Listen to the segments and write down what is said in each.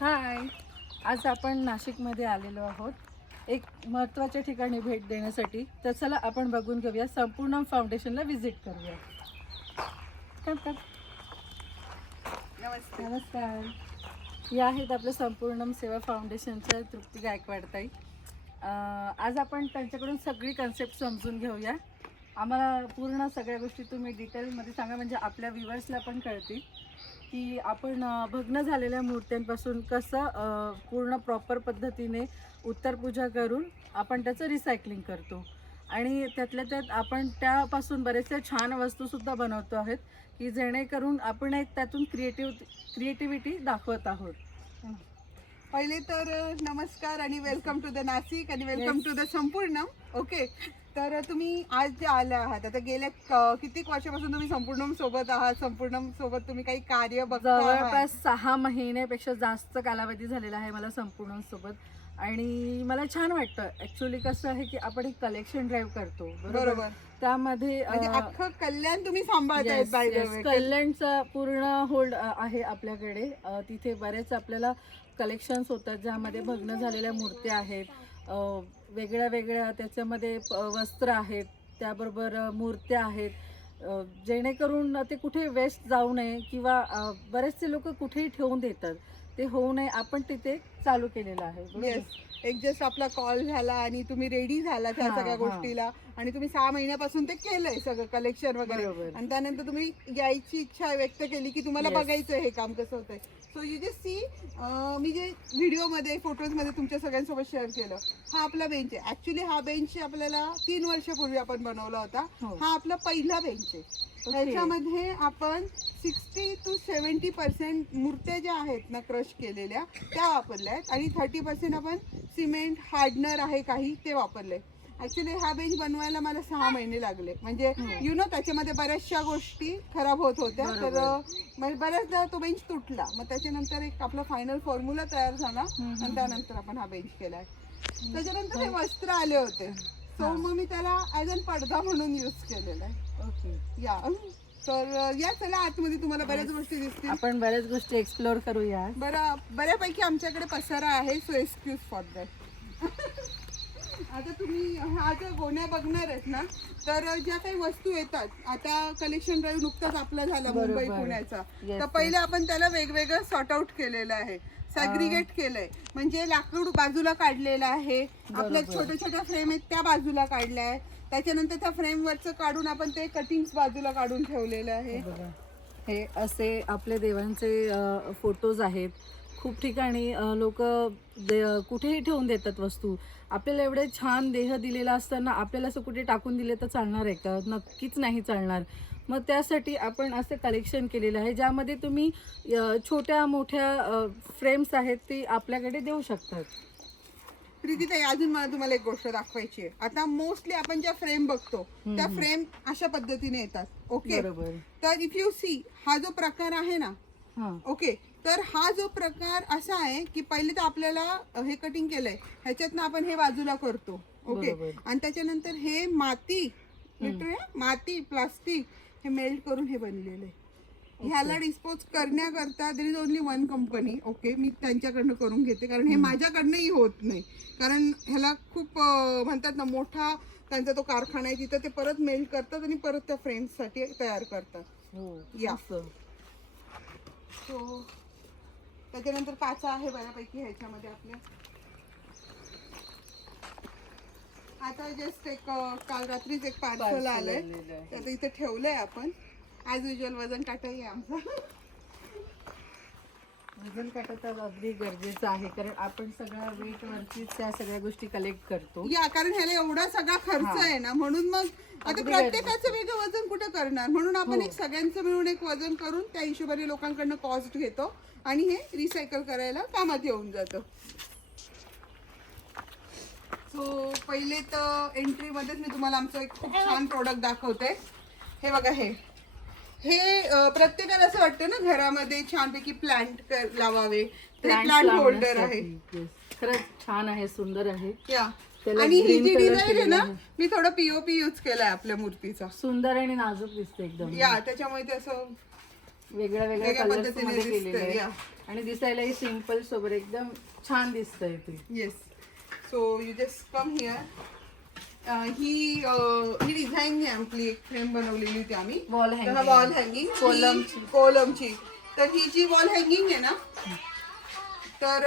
हाय, आज आपण नाशिकमध्ये आलेलो आहोत एक महत्त्वाच्या ठिकाणी भेट देण्यासाठी. तर चला आपण बघून घेऊया, संपूर्ण फाउंडेशनला व्हिजिट करूया. नमस्ते. नमस्कार. या आहेत आपल्या संपूर्ण सेवा फाउंडेशनच्या तृप्ती गायकवाड ताई. आज आपण त्यांच्याकडून सगळी कन्सेप्ट समजून घेऊया. आम्हाला पूर्ण सगळ्या गोष्टी तुम्ही डिटेलमध्ये सांगा, म्हणजे आपल्या व्ह्युअर्सला पण कळतील की आपण भग्न झालेल्या मूर्त्यांपासून कसं पूर्ण प्रॉपर पद्धतीने उत्तरपूजा करून आपण त्याचं रिसायकलिंग करतो, आणि त्यातल्या त्यात आपण त्यापासून बरेचशा छान वस्तूसुद्धा बनवतो आहेत की जेणेकरून आपण एक त्यातून क्रिएटिव्हिटी दाखवत आहोत. पहिले तर नमस्कार आणि वेलकम टू द नाशिक आणि वेलकम टू द संपूर्ण. ओके, तर तुम्ही आज जे आले आहात, आता गेल्या किती वर्षापासून तुम्ही संपूर्ण सोबत आहात? संपूर्ण सोबत तुम्ही काही कार्य बघता आहात? जवळपास 6 महिन्यापेक्षा जास्त कालावधी झालेला आहे मला संपूर्ण सोबत, आणि मला छान वाटतं. ॲक्च्युली कसं आहे की आपण एक कलेक्शन ड्राईव्ह करतो, बरोबर? त्यामध्ये म्हणजे अख्खं कल्याण तुम्ही सांभाळताय. बाय द वे, कल्याणचा पूर्ण होल्ड आहे आपल्याकडे. तिथे बरेच आपल्याला कलेक्शन्स होतात ज्यामध्ये भग्न झालेल्या मूर्त्या आहेत, वेगळ्या वेगळ्या त्याच्यामध्ये वस्त्र आहेत, त्याबरोबर मूर्त्या आहेत, जेणेकरून ते कुठे वेस्ट जाऊ नये किंवा बरेचसे लोक कुठेही ठेवून देतात, ते होऊ नये. आपण तिथे चालू केलेलं आहे. येस, एक जस्ट आपला कॉल झाला आणि तुम्ही रेडी झाला त्या सगळ्या गोष्टीला, आणि तुम्ही 6 महिन्यापासून ते केलंय सगळं कलेक्शन वगैरे, आणि त्यानंतर तुम्ही यायची इच्छा व्यक्त केली की तुम्हाला बघायचं हे काम कसं होतंय. सो यू जस्ट सी, मी जे व्हिडिओमध्ये फोटोजमध्ये तुमच्या सगळ्यांसोबत शेअर केलं, हा आपला बेंच आहे. ॲक्च्युली हा बेंच आपल्याला 3 वर्षापूर्वी आपण बनवला होता. हा आपला पहिला बेंच आहे. ह्याच्यामध्ये आपण 60 to 70% मूर्त्या ज्या आहेत ना क्रश केलेल्या त्या वापरल्या आहेत, आणि 30% आपण सिमेंट हार्डनर आहे काही ते वापरले. ॲक्च्युली हा बेंच बनवायला मला 6 महिने लागले. म्हणजे यु नो त्याच्यामध्ये बऱ्याचशा गोष्टी खराब होत होत्या, तर बऱ्याचदा तो बेंच तुटला. मग त्याच्यानंतर एक आपला फायनल फॉर्म्युला तयार झाला, आणि त्यानंतर आपण हा बेंच केलाय. त्याच्यानंतर हे वस्त्र आले होते, सो मग मी त्याला ॲज अन पडदा म्हणून यूज केलेला आहे. ओके, या तर या चला आतमध्ये, तुम्हाला बऱ्याच गोष्टी दिसतील. आपण बऱ्याच गोष्टी एक्सप्लोर करूया. बऱ्यापैकी आमच्याकडे पसारा आहे, सो एक्सक्यूज फॉर दॅट. आता तुम्ही हा ज्या गोण्या बघणार आहेत ना, तर ज्या काही वस्तू येतात, आता कलेक्शन ड्राईव्ह नुकताच आपला झाला मुंबई पुण्याचा, तर पहिले आपण त्याला वेगवेगळं सॉर्ट आउट केलेलं आहे, सॅग्रिगेट केलंय. म्हणजे लाकूड बाजूला काढलेलं आहे, आपल्या छोट्या छोट्या फ्रेम आहेत त्या बाजूला काढल्या आहे, त्याच्यानंतर त्या फ्रेमवरचं काढून आपण ते कटिंग्स बाजूला काढून ठेवलेलं आहे. हे असे आपले देवांचे फोटोज आहेत. खूप ठिकाणी लोक कुठेही ठेवून देतात वस्तू. आपल्याला एवढे छान देह दिलेला असताना आपल्याला असं कुठे टाकून दिले तर चालणार आहे का? नक्कीच नाही चालणार. मग त्यासाठी आपण असं कलेक्शन केलेलं आहे ज्यामध्ये तुम्ही छोट्या मोठ्या फ्रेम्स आहेत ती आपल्याकडे देऊ शकतात. प्रीतीताई, अजून मला तुम्हाला एक गोष्ट दाखवायची आहे. आता मोस्टली आपण ज्या फ्रेम बघतो त्या फ्रेम अशा पद्धतीने येतात. ओके, तर इफ यू सी, हा जो प्रकार आहे ना, ओके, तर हा जो प्रकार असा आहे की पहिले तर आपल्याला हे कटिंग केलंय, ह्याच्यातनं आपण हे बाजूला करतो. ओके, आणि त्याच्यानंतर हे माती प्लास्टिक हे मेल्ट करून हे बनलेलं आहे. ह्याला डिस्पोज करण्याकरता there is only one company. Okay, मी त्यांच्याकडनं करून घेते, कारण हे माझ्याकडनंही होत नाही. कारण ह्याला खूप म्हणतात ना, मोठा त्यांचा तो कारखाना आहे, तिथं ते परत मेल्ट करतात आणि परत त्या फ्रेम्ससाठी तयार करतात. या सो त्याच्यानंतर काचा आहे बऱ्यापैकी ह्याच्यामध्ये आपल्या. आता जस्ट एक काल रात्रीच एक पार्सल आलंय, तर इथे ठेवलंय आपण. ॲज युजल वजन काटाही आहे आमचा. वजन काटा तर अगदी गरजेचं आहे, कारण आपण सगळ्या वेट वरती त्या सगळ्या गोष्टी कलेक्ट करतो. या कारण ह्याला एवढा सगळा खर्च आहे ना, म्हणून मग आता प्रत्येकाचं वेगळं वजन कुठं करणार, म्हणून आपण एक सगळ्यांचं मिळून एक वजन करून त्या हिशोबाने लोकांकडनं कॉस्ट घेतो, आणि हे रिसायकल करायला कामात येऊन जातं. सो पहिले तर एंट्रीमध्येच मी तुम्हाला आमचं एक खूप छान प्रोडक्ट दाखवते. हे बघा, हे प्रत्येकाला असं वाटतं ना घरामध्ये छानपैकी प्लांट लावावे, प्लांट होल्डर आहे. खरंच छान आहे, सुंदर आहे. आणि ही जी डिझाईन आहे ना, मी थोडं पीओपी यूज केलाय आपल्या मूर्तीचा. सुंदर आणि नाजूक दिसते एकदम. त्याच्यामुळे ते असं वेगळ्या वेगळ्या पद्धतीने दिसते. आणि दिसायलाही सिम्पल सोबत एकदम छान दिसतंय ते. Yes. So you just come here. ही डिझाईन आपली एक फ्रेम बनवलेली होती आम्ही, वॉल हँगिंग. वॉल हँगिंग कोलमची. तर ही जी वॉल हँगिंग आहे ना, तर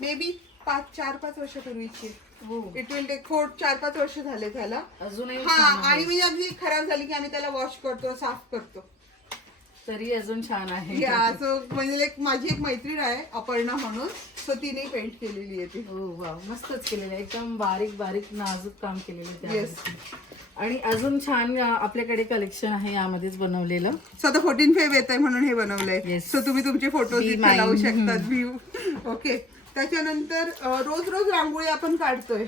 मे बी 4-5 वर्षापूर्वीची. इट विल टेक 4-5 वर्ष झाले त्याला अजूनही हा. छान आहे. आणि म्हणजे अगदी खराब झाली की आम्ही त्याला वॉश करतो, साफ करतो. तरी अजून छान आहे. या सो म्हणजे like माझी एक मैत्रीण आहे अपर्णा म्हणून, सो तिने पेंट केलेली आहे ती. हो वाव, मस्तच केलेलं आहे. एकदम बारीक बारीक नाजूक काम केलेलं आहे Yes. त्यावरती. आणि अजून छान आपल्याकडे कलेक्शन आहे यामध्येच बनवलेलं. सो आता 14 फेब येत आहे म्हणून हे बनवलंय. Yes. सो तुम्ही तुमचे फोटोज Be इथे लावू mine. शकतात, व्ह्यू. ओके. त्याच्यानंतर रोज रोज रांगोळी आपण काढतोय,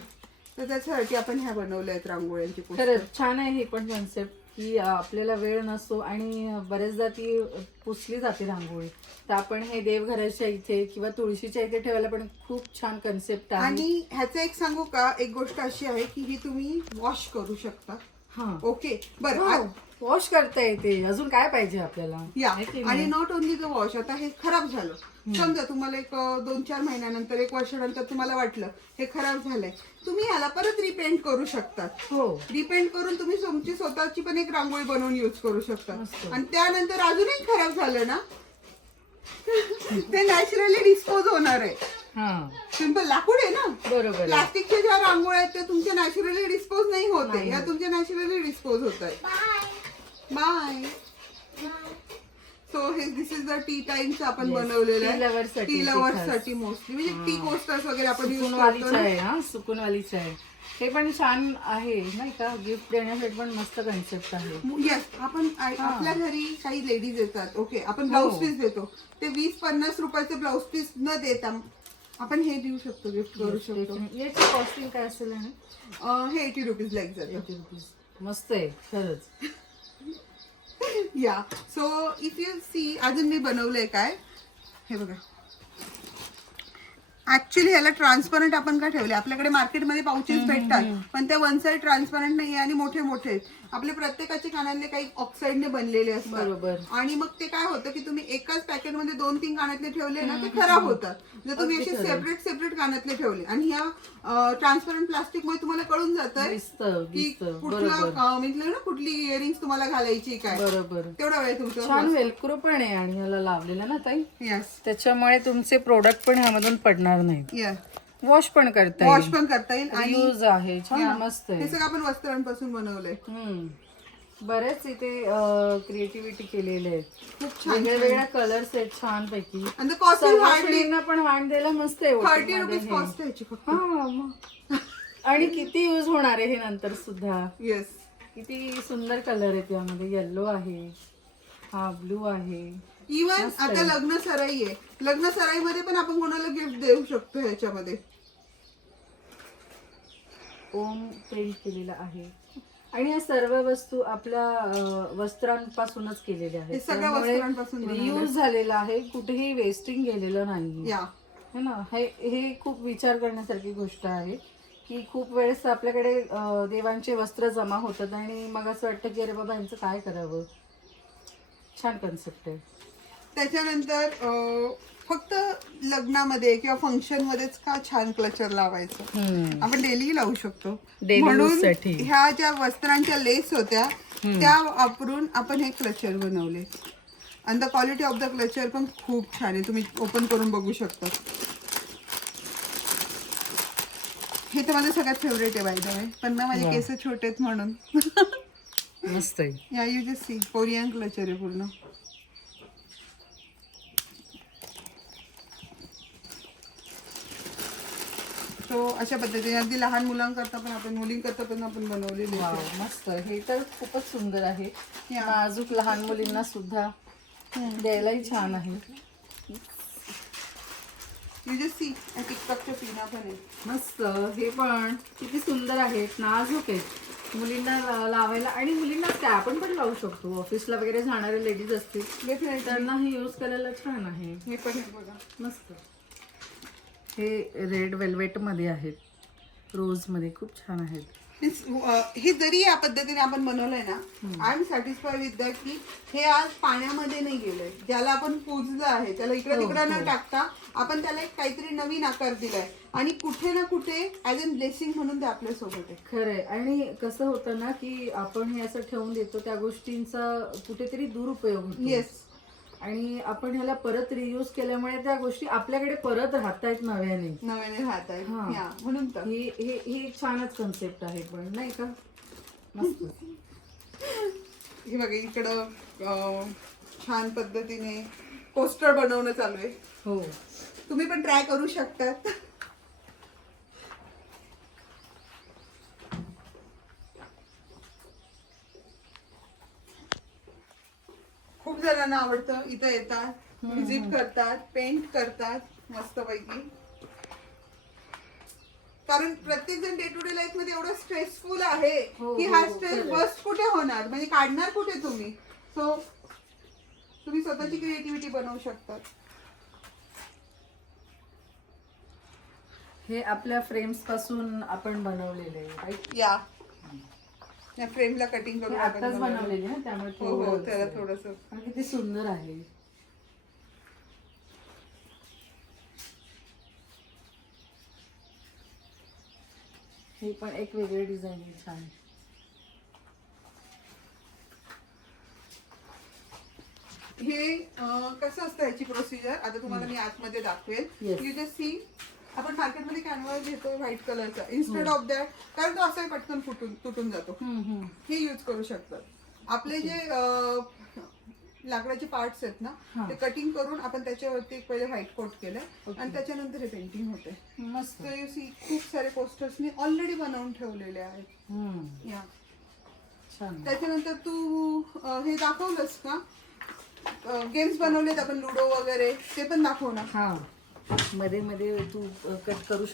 तर त्याच्यासाठी आपण ह्या बनवल्या आहेत रांगोळ्यांची poster. खरंच छान आहे ही पण कन्सेप्ट, की आपल्याला वेळ नसतो आणि बरेचदा ती पुसली जाते रांगोळी, तर आपण हे देवघराच्या इथे किंवा तुळशीच्या इथे ठेवायला पण खूप छान कन्सेप्ट आहे. आणि ह्याचं एक सांगू का, एक गोष्ट अशी आहे की ही तुम्ही वॉश करू शकता. हा ओके बरं. वॉश करता येते, अजून काय पाहिजे आपल्याला. या है की आणि नाही? Not only the wash. आता हे खराब झालं, समजा तुम्हाला एक 2-4 महिन्यानंतर, 1 वर्षानंतर तुम्हाला वाटलं हे खराब झालंय, तुम्ही याला परत रिपेंट करू शकतात. हो रिपेंट करून तुम्ही तुमची स्वतःची पण एक रांगोळी बनवून यूज करू शकता. मस्त. आणि त्यानंतर अजूनही खराब झालं ना, ते नॅचरली डिस्पोज होणार आहे. हा सिंपल लाकूड आहे ना. बरोबर आहे. प्लास्टिकच्या ज्या रांगोळ्या आहेत त्या तुमच्या नॅचरली डिस्पोज नाही होते, नाही या होत. तुमच्या नॅचरली डिस्पोज होत आहे. बाय. सो हे दिस इज द टी टाइम्स आपण Yes. बनवलेलं Tea lovers आहे. साठी टी ते लवर्स खास. साठी मोस्टली, म्हणजे टी कोस्टर्स वगैरे आपण यूज सुकूनवाली करतो ना. चाय. हा सुकूनवाली चाय हे पण छान आहे नाही का, गिफ्ट देण्यासाठी पण मस्त कन्सेप्ट आहे. येस. आपण आपल्या घरी काही लेडीज येतात, ओके, आपण ब्लाऊज पीस देतो, ते 20-50 रुपयाचे ब्लाऊज पीस न देता आपण हे देऊ शकतो, गिफ्ट करू शकतो. याची कॉस्टिंग काय असेल आणि हे 80 रुपीज लाईक जातं. 80 रुपीज. मस्त आहे खरंच. या. सो इफ यू सी, अजून मी बनवलंय काय, हे बघा. ऍक्च्युली ह्याला ट्रान्सपरंट आपण का ठेवले, आपल्याकडे मार्केटमध्ये पाउचेस भेटतात, पण ते वन साइड ट्रान्सपरंट नाही आणि मोठे मोठे आहेत. आपले प्रत्येकाचे कानातले काही ऑक्साईडने बनलेले असतात. बरोबर. आणि मग ते काय होतं की तुम्ही एकाच पॅकेटमध्ये 2-3 कानातले ठेवले ना, ते खराब होतात. जर तुम्ही असे सेपरेट कानातले ठेवले, आणि ह्या ट्रान्सपरंट प्लास्टिक मुळे तुम्हाला कळून जातंय दिसतं की दिसतं. कुठला बरोबर म्हटलं ना, कुठली इयरिंग्स तुम्हाला घालायची काय. बरोबर. तेवढा वेळ तुमचा. छान वेलक्रो पण आहे आणि ह्याला लावलेलं ना ताई, यस त्याच्यामुळे तुमचे प्रोडक्ट पण ह्यामधून पडणार नाहीत. यस. वॉश पण करता वॉश येईल. पण करता येईल. आणि यूज आहे छान. या. मस्त हे आहे. सगळं आपण वस्त्रांपासून बनवलंय. बरेच इथे क्रिएटिव्हिटी केलेले आहेत. खूप छान. वेगवेगळ्या कलर्स आहेत छान पैकी. आणि कॉस्ट हार्डली सवासणींना पण वाण द्यायला मस्त आहे 30 रुपीज कॉस्ट आहे फक्त. हा मग. आणि किती यूज होणार आहे हे नंतर सुद्धा. येस. किती सुंदर कलर आहेत यामध्ये. येल्लो आहे, हा ब्लू आहे. इवन मस्त आता आहे. लग्न सराई आहे, लग्न सराईमध्ये पण आपण कोणाला गिफ्ट देऊ शकतो ह्याच्यामध्ये. ओम पेंट केलेला आहे. आणि या सर्व वस्तू आपल्या वस्त्रांपासूनच केलेल्या हे आहेत. सगळ्या वस्त्रांपासून बनवलंय. रियूज झालेलं आहे, कुठेही वेस्टिंग गेलेलं नाही. या. है ना. हे खूप विचार करण्यासारखी गोष्ट आहे की खूप वेळेस आपल्याकडे देवांचे वस्त्र जमा होतात आणि मग असं वाटतं की अरे बाबा यांचं काय करावं. छान कन्सेप्ट आहे. त्याच्यानंतर फक्त लग्नामध्ये किंवा फंक्शन मध्येच का छान क्लचर लावायचं, आपण डेली लावू शकतो. Daily म्हणून use साठी. ह्या ज्या वस्त्रांच्या लेस होत्या त्या वापरून आपण हे क्लचर बनवले. आणि the quality of the clutcher पण खूप छान आहे, तुम्ही ओपन करून बघू शकता. हे तर माझं सगळ्यात फेवरेट आहे बाय द वे, पण ना माझे केस छोटे आहेत म्हणून. मस्त आहे. या you just see, Korean clutcher आहे पूर्ण. तो अशा पद्धतीने अगदी लहान मुलांकरता पण आपण, मुलींकरता पण आपण बनवलेले वाव, आहे. मस्त. हे तर खूपच सुंदर आहे. या. नाजूक लहान मुलींना सुद्धा द्यायलाही छान आहे. यू जस्ट सी, टिकटॉकच्या पिना पण आहे. मस्त. हे पण किती सुंदर आहेत, नाजूक आहेत. मुलींना लावायला, आणि मुलींना काय आपण पण लावू शकतो. ऑफिसला वगैरे जाणारे लेडीज असतील डेफिनेटली. त्यांना हे यूज करायला छान आहे. हे पण आहे बघा. मस्त. हे रेड वेल्वेट मध्ये आहेत, रोज मध्ये खूप छान आहेत. हे जरी या पद्धतीने आपण बनवलंय ना, I am satisfy with that की हे आज पाण्यामध्ये नाही गेलंय. ज्याला आपण पुजलं आहे त्याला इकडं तिकडं न टाकता आपण त्याला एक काहीतरी नवीन आकार दिलाय आणि कुठे ना कुठे ऍज अन ब्लेसिंग म्हणून ते आपल्या सोबत आहे. खरंय. आणि कसं होतं ना की आपण हे असं ठेवून देतो त्या गोष्टींचा कुठेतरी दुरुपयोग होतो. येस. आणि आपण ह्याला परत रियूज केल्यामुळे त्या गोष्टी आपल्याकडे परत राहतायत नव्याने. नव्याने राहत आहे. हा. या, म्हणून तर ही एक छानच कन्सेप्ट आहे पण नाही का. मस्त. हे बघा इकडं छान पद्धतीने पोस्टर बनवणं चालू आहे. हो. तुम्ही पण ट्राय करू शकतात. खूप जणांना आवडतं. इथं येतात, व्हिजिट करतात, पेंट करतात मस्तपैकी. कारण प्रत्येक जण डे टू डे लाईफ मध्ये एवढं स्ट्रेसफुल आहे की हा स्ट्रेस बस्ट कुठे होणार, म्हणजे काढणार कुठे तुम्ही. सो तुम्ही स्वतःची क्रिएटिव्हिटी बनवू शकतात. हे आपल्या फ्रेम्स पासून आपण बनवलेले आहे राईट. या फ्रेमला कटिंग करून आपण आताच बनवलेले ना त्यामुळे हो हो त्याला थोडंसं पण किती सुंदर आहे. हे पण एक वेगळे डिझाईन आहे छान. हे कसं असतं ह्याची प्रोसिजर आता तुम्हाला मी आतमध्ये दाखवेल. Yes. You just C. आपण मार्केटमध्ये कॅनव्हास घेतो व्हाईट कलरचा, इन्स्टेड ऑफ दॅट कारण तो असाही पटकन तुटून जातो. हे यूज करू शकतात. आपले जे लाकडाचे पार्ट्स आहेत ना ते कटिंग करून आपण त्याच्यावरती पहिले व्हाईट कोट केलंय आणि त्याच्यानंतर हे पेंटिंग होते. मस्त. सो यू सी खूप सारे पोस्टर्स मी ऑलरेडी बनवून ठेवलेले आहेत. या छान. त्याच्यानंतर तू हे दाखवलंस का गेम्स बनवलेत आपण लुडो वगैरे, ते पण दाखव ना. हा मध्ये मध्ये तू कट करू शकतो.